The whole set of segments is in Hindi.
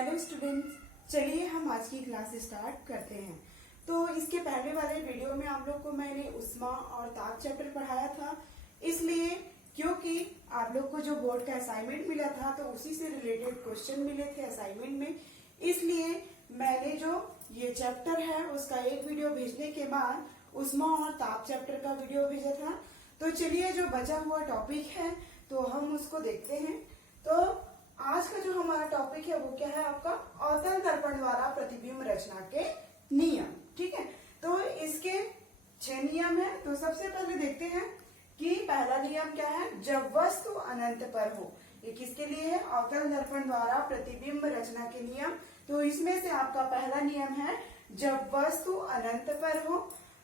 हेलो स्टूडेंट्स, चलिए हम आज की क्लास स्टार्ट करते हैं। तो इसके पहले वाले वीडियो में आप लोग को मैंने उष्मा और ताप चैप्टर पढ़ाया था, इसलिए क्योंकि आप लोग को जो बोर्ड का असाइनमेंट मिला था तो उसी से रिलेटेड क्वेश्चन मिले थे असाइनमेंट में, इसलिए मैंने जो ये चैप्टर है उसका एक वीडियो भेजने के बाद उष्मा और ताप चैप्टर का वीडियो भेजा था। तो चलिए जो बचा हुआ टॉपिक है तो हम उसको देखते हैं। तो आज का जो हमारा टॉपिक है वो क्या है आपका अवतल दर्पण द्वारा प्रतिबिंब रचना के नियम। ठीक है, तो इसके 6 नियम है। तो सबसे पहले देखते हैं कि पहला नियम क्या है, जब वस्तु अनंत पर हो। ये किसके लिए है, अवतल दर्पण द्वारा प्रतिबिंब रचना के नियम। तो इसमें से आपका पहला नियम है जब वस्तु अनंत पर हो।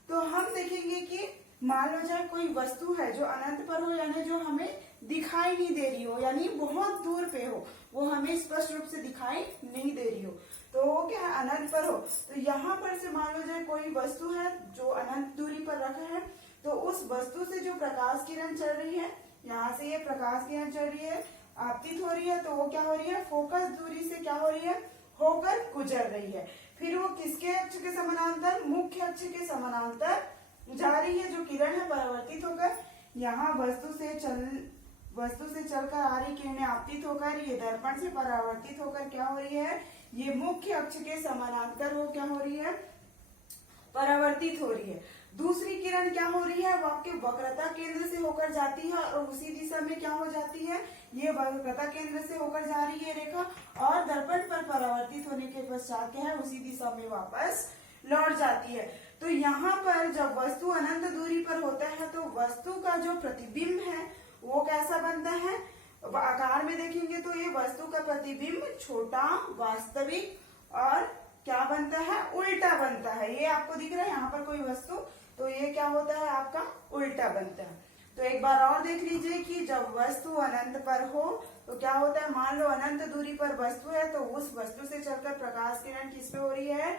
तो हम देखेंगे कि मान लो जाए कोई वस्तु है जो अनंत पर हो, यानी जो हमें दिखाई नहीं दे रही हो, यानी बहुत दूर पे हो, वो हमें स्पष्ट रूप से दिखाई नहीं दे रही हो, तो वो क्या है अनंत पर हो। तो यहाँ पर से मान लो जाए कोई वस्तु है जो अनंत दूरी पर रखा है, तो उस वस्तु से जो प्रकाश किरण चल रही है, यहाँ से ये प्रकाश किरण चल रही है, आपतित हो रही है, तो वो क्या हो रही है फोकस दूरी से क्या हो रही है होकर गुजर रही है। फिर वो किसके अक्ष के समानांतर, मुख्य अक्ष के समानांतर जा रही है। जो किरण है परावर्तित होकर यहाँ वस्तु से चलकर आ रही किरणें आपतित होकर ये दर्पण से परावर्तित होकर क्या हो रही है, ये मुख्य अक्ष के समानांतर वो क्या हो रही है परावर्तित हो रही है। दूसरी किरण क्या हो रही है, वो आपके वक्रता केंद्र से होकर जाती है और उसी दिशा में क्या हो जाती है, ये वक्रता केंद्र से होकर जा रही है रेखा, और दर्पण पर परावर्तित होने के पश्चात क्या है उसी दिशा में वापस लौट जाती है। तो यहाँ पर जब वस्तु अनंत दूरी पर होता है तो वस्तु का जो प्रतिबिंब है वो कैसा बनता है, आकार में देखेंगे तो ये वस्तु का प्रतिबिंब छोटा, वास्तविक और क्या बनता है उल्टा बनता है। ये आपको दिख रहा है यहाँ पर कोई वस्तु, तो ये क्या होता है आपका उल्टा बनता है। तो एक बार और देख लीजिए कि जब वस्तु अनंत पर हो तो क्या होता है, मान लो अनंत दूरी पर वस्तु है तो उस वस्तु से चलकर प्रकाश किरण किस पे हो रही है,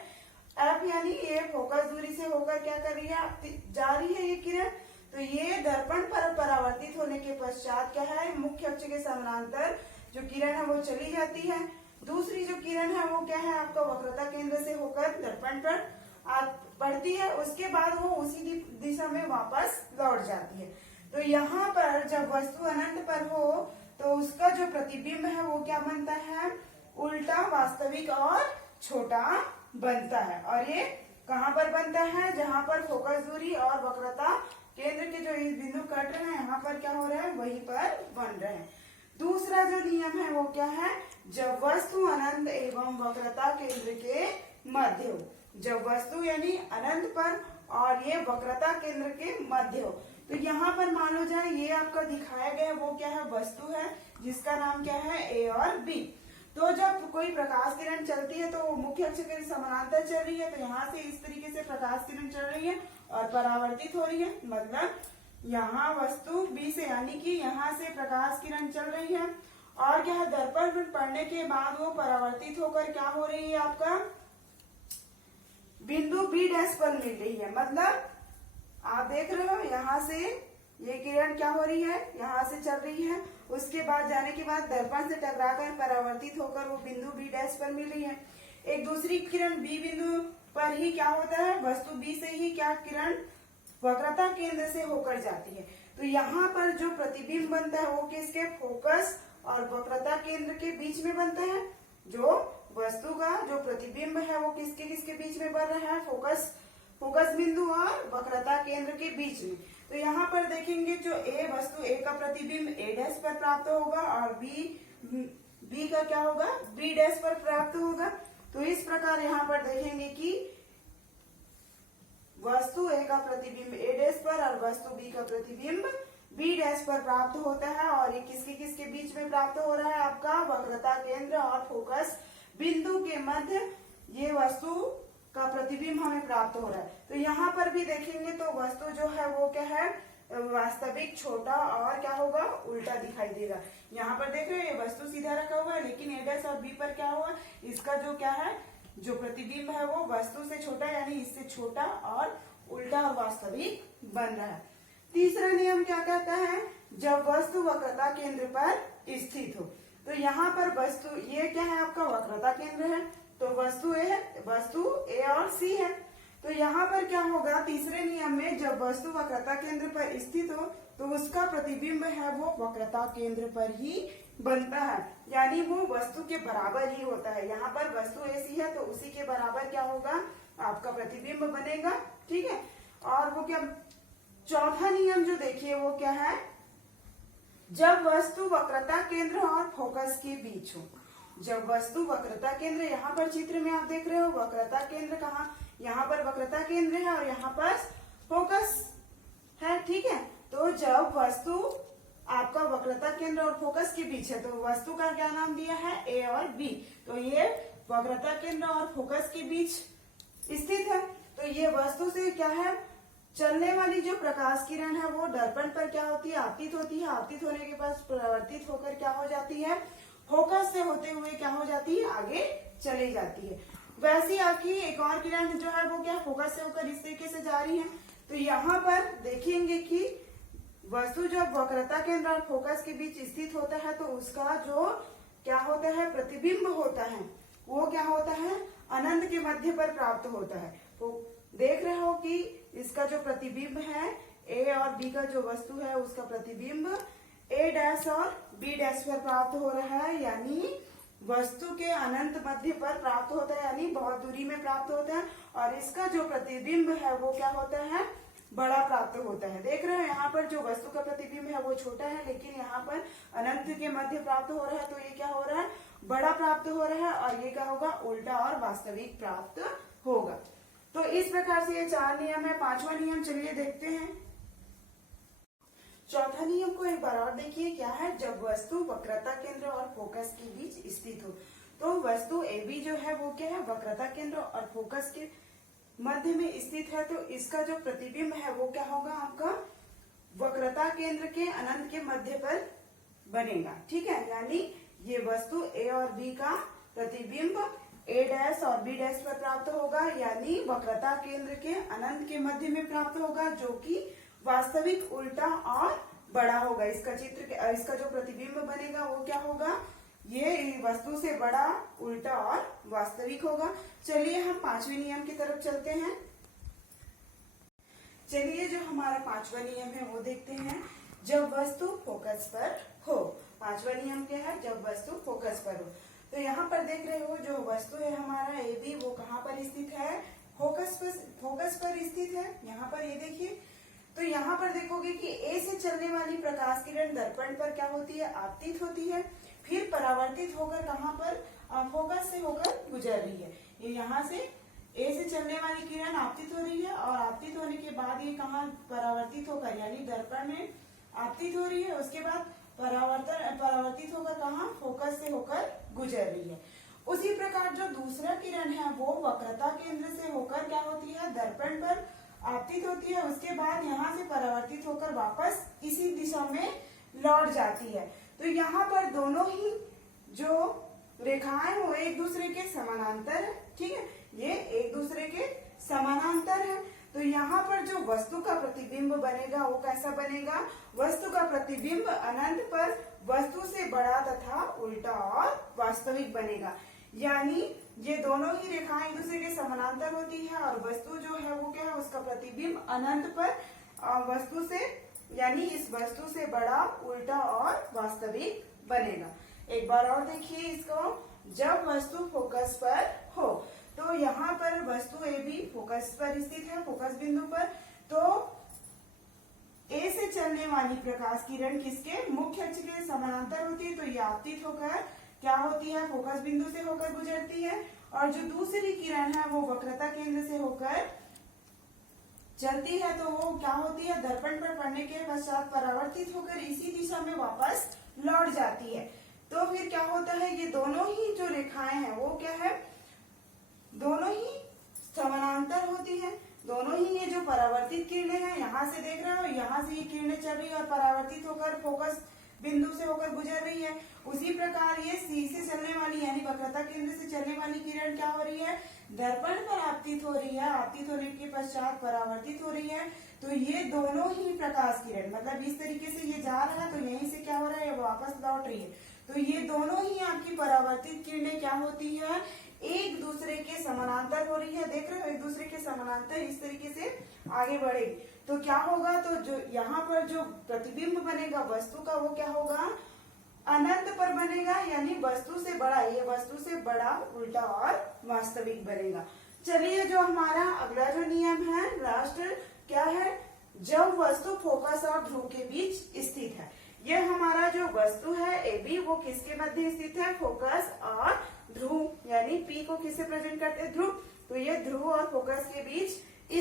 एफ, यानी ये फोकस दूरी से होकर क्या कर रही है जा रही है ये किरण। तो ये दर्पण पर परावर्तित होने के पश्चात क्या है मुख्य अक्ष के समानांतर जो किरण है वो चली जाती है। दूसरी जो किरण है वो क्या है आपका वक्रता केंद्र से होकर दर्पण पर पड़ती है, उसके बाद वो उसी दिशा में वापस लौट जाती है। तो यहाँ पर जब वस्तु अनंत पर हो तो उसका जो प्रतिबिंब है वो क्या बनता है, उल्टा, वास्तविक और छोटा बनता है। और ये कहाँ पर बनता है, जहाँ पर फोकस दूरी और वक्रता केंद्र के जो इस बिंदु कट रहे हैं यहाँ पर क्या हो रहा है वहीं पर बन रहे हैं। दूसरा जो नियम है वो क्या है, जब वस्तु अनंत एवं वक्रता केंद्र के मध्य हो। जब वस्तु यानी अनंत पर और ये वक्रता केंद्र के मध्य हो। तो यहाँ पर मान लो जाए ये आपका दिखाया गया वो क्या है वस्तु है जिसका नाम क्या है ए और बी। तो जब कोई प्रकाश किरण चलती है तो मुख्य अक्ष के समानांतर चल रही है, तो यहाँ से इस तरीके से प्रकाश किरण चल रही है और परावर्तित हो रही है, मतलब यहाँ वस्तु बी से यानी कि यहाँ से प्रकाश किरण चल रही है और क्या है दर्पण पर पड़ने के बाद वो परावर्तित होकर क्या हो रही है आपका बिंदु बी डैश पर मिल रही है। मतलब आप देख रहे हो यहाँ से ये किरण क्या हो रही है, यहाँ से चल रही है, उसके बाद जाने के बाद दर्पण से टकराकर परावर्तित होकर वो बिंदु बी डैश पर मिल रही है। एक दूसरी किरण बी बिंदु पर ही क्या होता है, वस्तु बी से ही क्या किरण वक्रता केंद्र से होकर जाती है। तो यहाँ पर जो प्रतिबिंब बनता है वो किसके, फोकस और वक्रता केंद्र के बीच में बनता है। जो वस्तु का जो प्रतिबिंब है वो किसके किसके बीच में बन रहा है, फोकस बिंदु और वक्रता केंद्र के बीच में। तो यहाँ पर देखेंगे जो ए वस्तु ए का प्रतिबिंब ए डैश पर प्राप्त होगा और बी का क्या होगा, बी डैश पर प्राप्त होगा। तो इस प्रकार यहाँ पर देखेंगे कि वस्तु ए का प्रतिबिंब ए डैश पर और वस्तु बी का प्रतिबिंब बी डैश पर प्राप्त होता है। और ये किसके किसके बीच में प्राप्त हो रहा है, आपका वक्रता केंद्र और फोकस बिंदु के मध्य ये वस्तु का प्रतिबिंब हमें प्राप्त हो रहा है। तो यहाँ पर भी देखेंगे तो वस्तु जो है वो क्या है वास्तविक, छोटा और क्या होगा उल्टा दिखाई देगा। यहाँ पर देख रहे हो ये वस्तु सीधा रखा हुआ है, लेकिन ए डैश और बी पर क्या हुआ, इसका जो क्या है जो प्रतिबिंब है वो वस्तु से छोटा यानी इससे छोटा और उल्टा और वास्तविक बन रहा है। तीसरा नियम क्या कहता है, जब वस्तु वक्रता केंद्र पर स्थित हो। तो यहाँ पर वस्तु ये क्या है आपका वक्रता केंद्र है, तो वस्तु ए और सी है। तो यहाँ पर क्या होगा, तीसरे नियम में जब वस्तु वक्रता केंद्र पर स्थित हो तो उसका प्रतिबिंब है वो वक्रता केंद्र पर ही बनता है, यानी वो वस्तु के बराबर ही होता है। यहाँ पर वस्तु ऐसी है तो उसी के बराबर क्या होगा, आपका प्रतिबिंब बनेगा। ठीक है, और वो क्या, चौथा नियम जो देखिए वो क्या है, जब वस्तु वक्रता केंद्र और फोकस के बीच हो। जब वस्तु वक्रता केंद्र, यहाँ पर चित्र में आप देख रहे हो वक्रता केंद्र कहाँ, यहाँ पर वक्रता केंद्र है और यहाँ पर फोकस है। ठीक है, तो जब वस्तु आपका वक्रता केंद्र और फोकस के बीच है तो वस्तु का क्या नाम दिया है, ए और बी। तो ये वक्रता केंद्र और फोकस के बीच स्थित है। तो ये वस्तु से क्या है, चलने वाली जो प्रकाश किरण है वो दर्पण पर क्या होती है, आपतित होती है। आपतित होने के बाद परावर्तित होकर क्या हो जाती है, फोकस से होते हुए क्या हो जाती है, आगे चली जाती है। वैसी आपकी एक और किरण जो है वो क्या, फोकस से होकर इस तरीके से जा रही है। तो यहाँ पर देखेंगे कि वस्तु जब वक्रता केंद्र और फोकस के बीच स्थित होता है तो उसका जो क्या होता है, प्रतिबिंब होता है, वो क्या होता है, अनंत के मध्य पर प्राप्त होता है। तो देख रहे हो कि इसका जो प्रतिबिंब है, ए और बी का जो वस्तु है उसका प्रतिबिंब ए डैश और बी डैश पर प्राप्त हो रहा है, यानी वस्तु के अनंत मध्य पर प्राप्त होता है, यानी बहुत दूरी में प्राप्त होता है। और इसका जो प्रतिबिंब है वो क्या होता है, बड़ा प्राप्त होता है। देख रहे हो यहाँ पर जो वस्तु का प्रतिबिंब है वो छोटा है, लेकिन यहाँ पर अनंत के मध्य प्राप्त हो रहा है, तो ये क्या हो रहा है, बड़ा प्राप्त हो रहा है। और ये क्या होगा, उल्टा और वास्तविक प्राप्त होगा। तो इस प्रकार से ये 4 नियम है। 5वां नियम चलिए देखते हैं। चौथा नियम को एक बार और देखिए, क्या है, जब वस्तु वक्रता केंद्र और फोकस के बीच स्थित हो। तो वस्तु ए बी जो है वो क्या है, वक्रता केंद्र और फोकस के मध्य में स्थित है। तो इसका जो प्रतिबिंब है वो क्या होगा, आपका वक्रता केंद्र के अनंत के मध्य पर बनेगा। ठीक है, यानी ये वस्तु ए और बी का प्रतिबिंब ए डैश और बी डैश पर प्राप्त होगा, यानी वक्रता केंद्र के अनंत के मध्य में प्राप्त होगा, जो कि वास्तविक उल्टा और बड़ा होगा। इसका इसका जो प्रतिबिंब बनेगा वो क्या होगा, ये वस्तु से बड़ा, उल्टा और वास्तविक होगा। चलिए हम 5वें नियम की तरफ चलते हैं। चलिए जो हमारा 5वां नियम है वो देखते हैं, जब वस्तु फोकस पर हो। 5वां नियम क्या है, जब वस्तु फोकस पर हो। तो यहाँ पर देख रहे हो जो वस्तु है हमारा ए बी, वो कहाँ पर स्थित है, फोकस पर स्थित है। यहाँ पर ये देखिए, तो यहाँ पर देखोगे कि ए से चलने वाली प्रकाश किरण दर्पण पर क्या होती है, आपतित होती है, फिर परावर्तित होकर कहाँ पर, फोकस से होकर गुजर रही है। ये यहाँ से ए से चलने वाली किरण आपतित हो रही है और आपतित होने के बाद ये कहाँ परावर्तित होकर, यानी दर्पण में आपतित हो रही है, उसके बाद परावर्तित होकर कहाँ, फोकस से होकर गुजर रही है। उसी प्रकार जो दूसरा किरण है वो वक्रता केंद्र से होकर क्या होती है, दर्पण पर आपतित होती है, उसके बाद यहाँ से परावर्तित होकर वापस इसी दिशा में लौट जाती है। तो यहाँ पर दोनों ही जो रेखाएं वो एक दूसरे के समानांतर है। ठीक है, ये एक दूसरे के समानांतर है। तो यहाँ पर जो वस्तु का प्रतिबिंब बनेगा वो कैसा बनेगा, वस्तु का प्रतिबिंब अनंत पर वस्तु से बड़ा तथा उल्टा और वास्तविक बनेगा। यानी ये दोनों ही रेखाएं एक दूसरे के समानांतर होती है और वस्तु जो है वो क्या है, उसका प्रतिबिंब अनंत पर वस्तु से, यानी इस वस्तु से बड़ा, उल्टा और वास्तविक बनेगा। एक बार और देखिए इसको, जब वस्तु फोकस पर हो। तो यहाँ पर वस्तु ए बी फोकस पर स्थित है, फोकस बिंदु पर। तो ए से चलने वाली प्रकाश किरण किसके, मुख्य अक्ष के समानांतर होती है, तो ये आपतित होकर क्या होती है, फोकस बिंदु से होकर गुजरती है। और जो दूसरी किरण है वो वक्रता केंद्र से होकर चलती है, तो वो क्या होती है, दर्पण पर पड़ने के पश्चात परावर्तित होकर इसी दिशा में वापस लौट जाती है। तो फिर क्या होता है, ये दोनों ही जो रेखाएं हैं वो क्या है, दोनों ही समानांतर होती है। दोनों ही ये जो परावर्तित किरणें हैं, यहाँ से देख रहे हो, यहाँ से ये किरणें चल रही है और परावर्तित होकर फोकस बिंदु से होकर गुजर रही है। उसी प्रकार ये सी से चलने वाली, यानी वक्रता केंद्र से चलने वाली किरण क्या हो रही है, दर्पण पर आपतित हो रही है, आपतित होने के पश्चात परावर्तित हो रही है। तो ये दोनों ही प्रकाश किरण, मतलब इस तरीके से ये जा रहा है तो यहीं से क्या हो रहा है, वापस लौट रही है। तो ये दोनों ही आपकी परावर्तित किरणें क्या होती है, एक दूसरे के समानांतर हो रही है। देख रहे हो, एक दूसरे के समानांतर इस तरीके से आगे बढ़ेगी। तो क्या होगा, तो जो यहाँ पर जो प्रतिबिंब बनेगा वस्तु का वो क्या होगा, अनंत पर बनेगा, यानी वस्तु से बड़ा, ये वस्तु से बड़ा उल्टा और वास्तविक बनेगा। चलिए, जो हमारा अगला जो नियम है लास्ट क्या है, जब वस्तु फोकस और ध्रुव के बीच स्थित है। ये हमारा जो वस्तु है AB वो किसके मध्य स्थित है, फोकस और ध्रुव, यानी P को किससे प्रेजेंट करते हैं, ध्रुव। तो ये ध्रुव और फोकस के बीच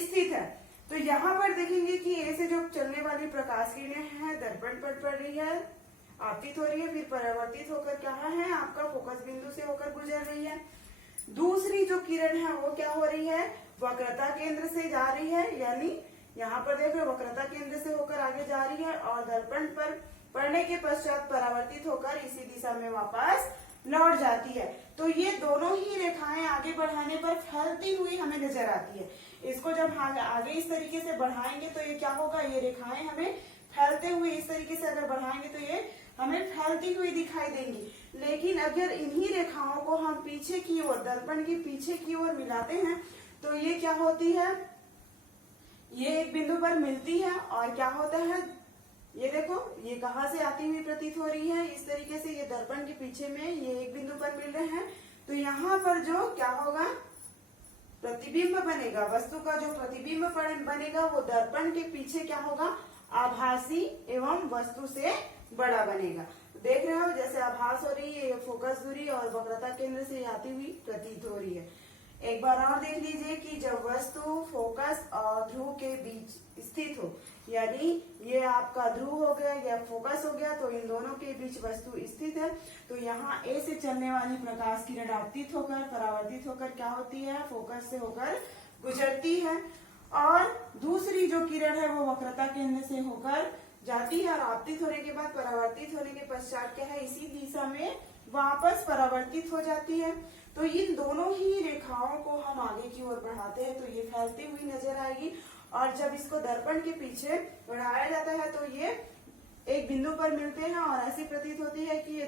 स्थित है। तो यहाँ पर देखेंगे कि A से जो चलने वाली प्रकाश किरणें हैं दर्पण पर पड़ रही है, आपतित हो रही है, फिर परावर्तित होकर कहाँ है, आपका फोकस बिंदु से होकर गुजर रही है। दूसरी जो किरण है वो क्या हो रही है, वक्रता केंद्र से जा रही है, यानी यहाँ पर देखो वक्रता केंद्र से होकर आगे जा रही है और दर्पण पर पड़ने के पश्चात परावर्तित होकर इसी दिशा में वापस लौट जाती है। तो ये दोनों ही रेखाएं आगे बढ़ाने पर फैलती हुई हमें नजर आती है। इसको जब आगे इस तरीके से बढ़ाएंगे तो ये क्या होगा, ये रेखाएं हमें फैलते हुए इस तरीके से अगर बढ़ाएंगे तो ये हमें फैलती हुई दिखाई देंगी। लेकिन अगर इन्हीं रेखाओं को हम पीछे की ओर, दर्पण के पीछे की ओर मिलाते हैं तो ये क्या होती है, ये एक बिंदु पर मिलती है और क्या होता है, ये देखो ये कहाँ से आती हुई प्रतीत हो रही है, इस तरीके से ये दर्पण के पीछे में ये एक बिंदु पर मिल रहे हैं। तो यहाँ पर जो क्या होगा, प्रतिबिंब बनेगा, वस्तु का जो प्रतिबिंब बनेगा वो दर्पण के पीछे क्या होगा, आभासी एवं वस्तु से बड़ा बनेगा। देख रहे हो जैसे आभास हो रही है, फोकस दूरी और वक्रता केंद्र से आती हुई प्रतीत हो रही है। एक बार और देख लीजिए कि जब वस्तु फोकस और ध्रुव के बीच स्थित हो, यानी ये आपका ध्रुव हो गया या फोकस हो गया, तो इन दोनों के बीच वस्तु स्थित है। तो यहाँ A से चलने वाली प्रकाश किरण आपतित होकर परावर्तित होकर क्या होती है, फोकस से होकर गुजरती है और दूसरी जो किरण है वो वक्रता केंद्र से होकर जाती है और आपतित होने के बाद परावर्तित होने के पश्चात क्या है, इसी दिशा में वापस परावर्तित हो जाती है। तो इन दोनों ही रेखाओं को हम आगे की ओर बढ़ाते हैं तो ये फैलती हुई नजर आएगी और जब इसको दर्पण के पीछे बढ़ाया जाता है तो ये एक बिंदु पर मिलते हैं और ऐसी प्रतीत होती है कि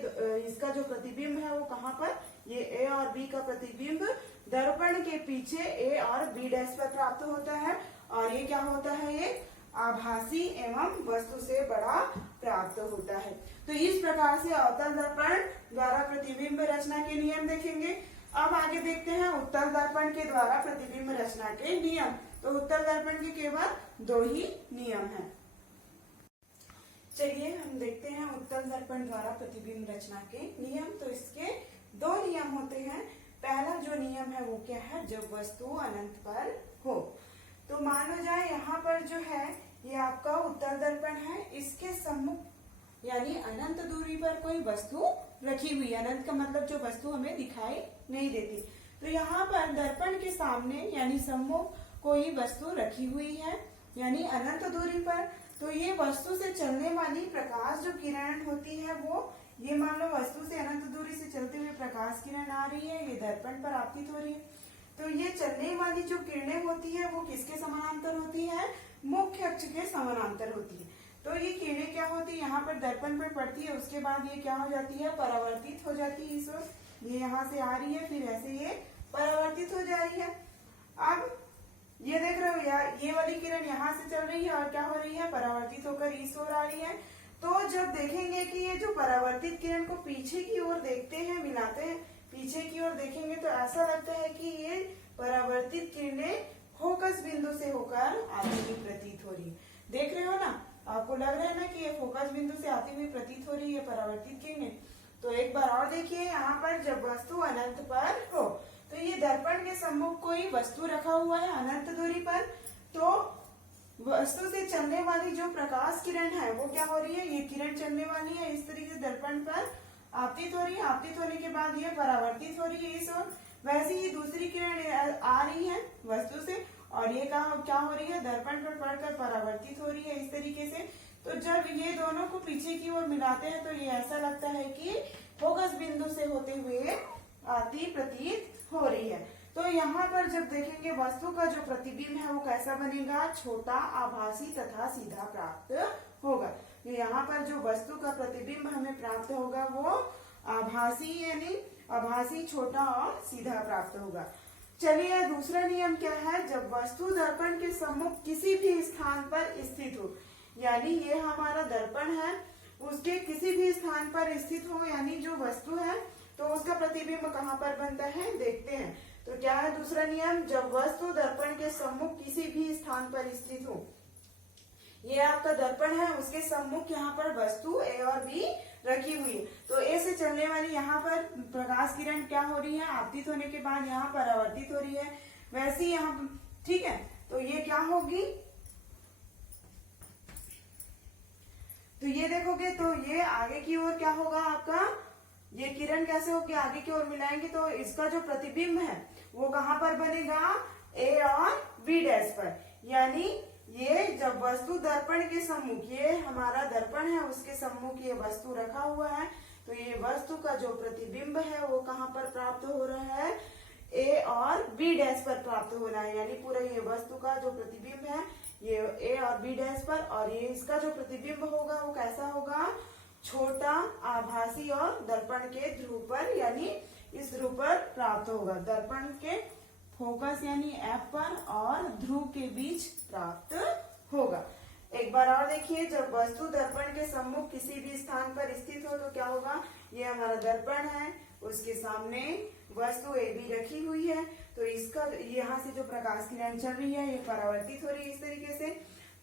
इसका जो प्रतिबिंब है वो कहाँ पर, ये A और B का प्रतिबिंब दर्पण के पीछे A और B डैश पर प्राप्त होता है और ये क्या होता है, ये आभासी एवं वस्तु से बड़ा प्राप्त होता है। तो इस प्रकार से अवतल दर्पण द्वारा प्रतिबिंब रचना के नियम देखेंगे। अब आगे देखते हैं उत्तल दर्पण के द्वारा प्रतिबिंब रचना के नियम। तो उत्तल दर्पण के केवल 2 ही नियम हैं। चलिए हम देखते हैं उत्तल दर्पण द्वारा प्रतिबिंब रचना के नियम। तो इसके 2 नियम होते हैं। पहला जो नियम है वो क्या है, जब वस्तु अनंत पर हो। तो मान लो जाए यहाँ पर जो है ये आपका उत्तल दर्पण है, इसके सम्मुख यानी अनंत दूरी पर कोई वस्तु रखी हुई है। अनंत का मतलब जो वस्तु हमें दिखाई नहीं देती। तो यहाँ पर दर्पण के सामने यानी सम्मुख कोई वस्तु रखी हुई है यानी अनंत दूरी पर। तो ये वस्तु से चलने वाली प्रकाश जो किरण होती है वो, ये मान लो वस्तु से अनंत दूरी से चलते हुए प्रकाश किरण आ रही है, ये दर्पण पर आपतित हो रही है। तो ये चलने वाली जो किरणें होती है वो किसके समानांतर होती है, मुख्य अक्ष के समानांतर होती है। तो ये किरणें क्या होती है, यहाँ पर दर्पण पर पड़ती है, उसके बाद ये क्या हो जाती है, परावर्तित हो जाती है। इस ओर ये यहाँ से आ रही है, फिर ऐसे ये परावर्तित हो जा रही है। अब ये देख रहे हो यार, ये वाली किरण यहाँ से चल रही है और क्या हो रही है, परावर्तित होकर इस ओर आ रही है। तो जब देखेंगे कि ये जो परावर्तित किरण को पीछे की ओर देखते हैं, मिलाते हैं, पीछे की ओर देखेंगे तो ऐसा लगता है कि ये परावर्तित किरणें फोकस बिंदु से होकर आती हुई प्रतीत हो रही है। देख रहे हो ना, आपको लग रहा है ना कि ये फोकस बिंदु से आती हुई प्रतीत हो रही है परावर्तित किरणें। तो एक बार और देखिए, यहाँ पर जब वस्तु अनंत पर हो तो ये दर्पण के सम्मुख कोई वस्तु रखा हुआ है अनंत दूरी पर। तो वस्तु से चलने वाली जो प्रकाश किरण है वो क्या हो रही है, ये किरण चलने वाली है, इस तरीके से दर्पण पर आपतित हो रही है। आपतित होने के बाद ये परावर्तित हो रही है इस ओर। वैसे ही दूसरी किरण आ रही है वस्तु से और ये क्या हो रही है, दर्पण पर पड़कर परावर्तित हो रही है इस तरीके से। तो जब ये दोनों को पीछे की ओर मिलाते हैं तो ये ऐसा लगता है कि फोकस बिंदु से होते हुए आती प्रतीत हो रही है। तो यहाँ पर जब देखेंगे वस्तु का जो प्रतिबिंब है वो कैसा बनेगा, छोटा, आभासी तथा सीधा प्राप्त होगा। यहाँ पर जो वस्तु का प्रतिबिंब हमें प्राप्त होगा वो आभासी यानी आभासी, छोटा और सीधा प्राप्त होगा। चलिए दूसरा नियम क्या है, जब वस्तु दर्पण के सम्मुख किसी भी स्थान पर स्थित हो, यानी ये हमारा दर्पण है, उसके किसी भी स्थान पर स्थित हो, यानी जो वस्तु है तो उसका प्रतिबिंब कहाँ पर बनता है देखते हैं। तो क्या है दूसरा नियम, जब वस्तु दर्पण के सम्मुख किसी भी स्थान पर स्थित हो, ये आपका दर्पण है, उसके सम्मुख यहाँ पर वस्तु ए और बी रखी हुई है। तो ए से चलने वाली यहाँ पर प्रकाश किरण क्या हो रही है, आपतित होने के बाद यहाँ परावर्तित हो रही है, वैसे ही यहाँ, ठीक है। तो ये क्या होगी, तो ये देखोगे तो ये आगे की ओर क्या होगा आपका, ये किरण कैसे होगी आगे की ओर मिलाएंगे तो इसका जो प्रतिबिंब है वो कहाँ पर बनेगा, ए और बी डैश पर। यानी ये जब वस्तु दर्पण के सम्मुख, ये हमारा दर्पण है, उसके सम्मुख ये वस्तु रखा हुआ है, तो ये वस्तु का जो प्रतिबिंब है वो कहाँ पर प्राप्त हो रहा है, ए और बी डैश पर प्राप्त हो रहा है। यानी पूरा ये वस्तु का जो प्रतिबिंब है ये ए और बी डैश पर, और ये इसका जो प्रतिबिंब होगा वो कैसा होगा, छोटा, आभासी और दर्पण के ध्रुव पर, यानी इस ध्रुव पर प्राप्त होगा। दर्पण के फोकस यानी एफ पर और ध्रुव के बीच प्राप्त होगा। एक बार और देखिए, जब वस्तु दर्पण के सम्मुख किसी भी स्थान पर स्थित हो तो क्या होगा, ये हमारा दर्पण है, उसके सामने वस्तु ए बी रखी हुई है, तो इसका यहाँ से जो प्रकाश किरण चल रही है ये परावर्तित हो रही है इस तरीके से।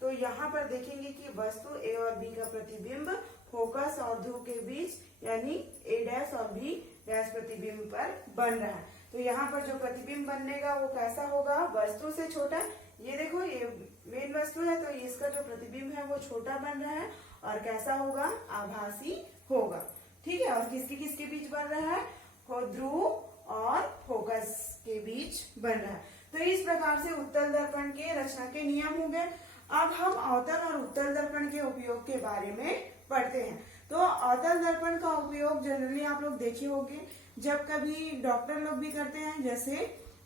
तो यहाँ पर देखेंगे कि वस्तु ए और बी का प्रतिबिंब फोकस और ध्रुव के बीच यानी ए डैश और बी डैश प्रतिबिंब पर बन रहा है। तो यहाँ पर जो प्रतिबिंब बनेगा वो कैसा होगा, वस्तु से छोटा, ये देखो ये मेन वस्तु है तो इसका जो प्रतिबिंब है वो छोटा बन रहा है और कैसा होगा, आभासी होगा, ठीक है। और किसके किसके बीच बन रहा है, ध्रुव और फोकस के बीच बन रहा है। तो इस प्रकार से उत्तल दर्पण के रचना के नियम हो गए। अब हम अवतल और उत्तल दर्पण के उपयोग के बारे में पढ़ते हैं। तो अवतल दर्पण का उपयोग जनरली आप लोग देखे होंगे, जब कभी डॉक्टर लोग भी करते हैं, जैसे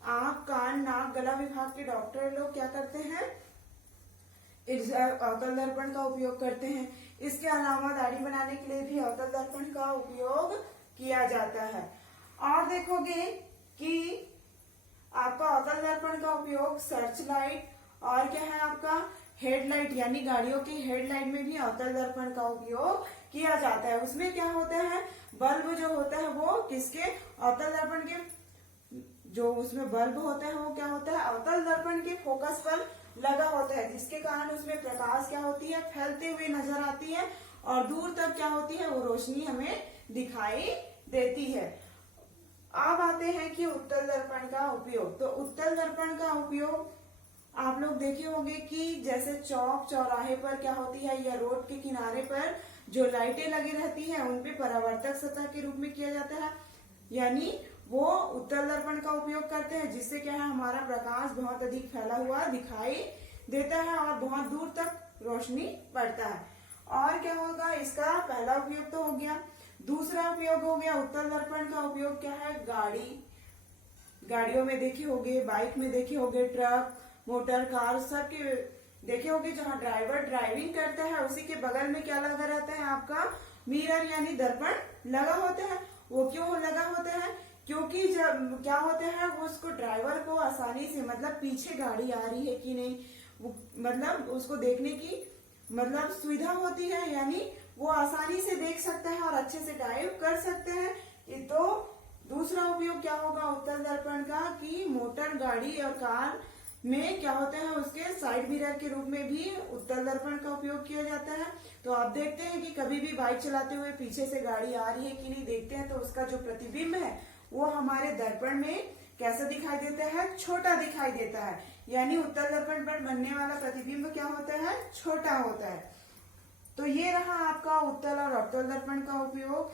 आंख, कान, नाक, गला विभाग के डॉक्टर लोग क्या करते हैं, इस अवतल दर्पण का उपयोग करते हैं। इसके अलावा दाढ़ी बनाने के लिए भी अवतल दर्पण का उपयोग किया जाता है। और देखोगे कि आपका अवतल दर्पण का उपयोग सर्च लाइट और क्या है आपका हेडलाइट, यानी गाड़ियों की हेडलाइट में भी अवतल दर्पण का उपयोग किया जाता है। उसमें क्या होता है, बल्ब जो होता है वो किसके, अवतल दर्पण के, जो उसमें बल्ब होता है वो क्या होता है, अवतल दर्पण के फोकस पर लगा होता है, जिसके कारण उसमें प्रकाश क्या होती है, फैलते हुए नजर आती है और दूर तक क्या होती है, वो रोशनी हमें दिखाई देती है। अब आते हैं कि उत्तल दर्पण का उपयोग। तो उत्तल दर्पण का उपयोग आप लोग देखे होंगे कि जैसे चौक चौराहे पर क्या होती है, या रोड के किनारे पर जो लाइटें लगी रहती है उनपे परावर्तक सतह के रूप में किया जाता है, यानी वो उत्तल दर्पण का उपयोग करते हैं, जिससे क्या है हमारा प्रकाश बहुत अधिक फैला हुआ दिखाई देता है और बहुत दूर तक रोशनी पड़ता है। और क्या होगा, इसका पहला उपयोग तो हो गया। दूसरा उपयोग हो गया उत्तल दर्पण का उपयोग क्या है, गाड़ियों में देखे होंगे, बाइक में देखे होंगे, ट्रक, मोटर, कार, सबके देखे होंगे, जहाँ ड्राइवर ड्राइविंग करता है उसी के बगल में क्या लगा रहता है, आपका मिरर यानी दर्पण लगा होता है। वो क्यों लगा होता है, क्योंकि जब क्या होता है वो उसको ड्राइवर को आसानी से, मतलब पीछे गाड़ी आ रही है कि नहीं, वो मतलब उसको देखने की मतलब सुविधा होती है, यानी वो आसानी से देख सकता है और अच्छे से ड्राइव कर सकते हैं। तो दूसरा उपयोग क्या होगा उत्तल दर्पण का, कि मोटर, गाड़ी और कार में क्या होता है, उसके साइड मिरर के रूप में भी उत्तल दर्पण का उपयोग किया जाता है। तो आप देखते हैं कि कभी भी बाइक चलाते हुए पीछे से गाड़ी आ रही है कि नहीं देखते हैं, तो उसका जो प्रतिबिंब है वो हमारे दर्पण में कैसा दिखाई देता है, छोटा दिखाई देता है, यानी उत्तल दर्पण पर बनने वाला प्रतिबिंब क्या होता है, छोटा होता है। तो ये रहा आपका उत्तल और अवतल दर्पण का उपयोग।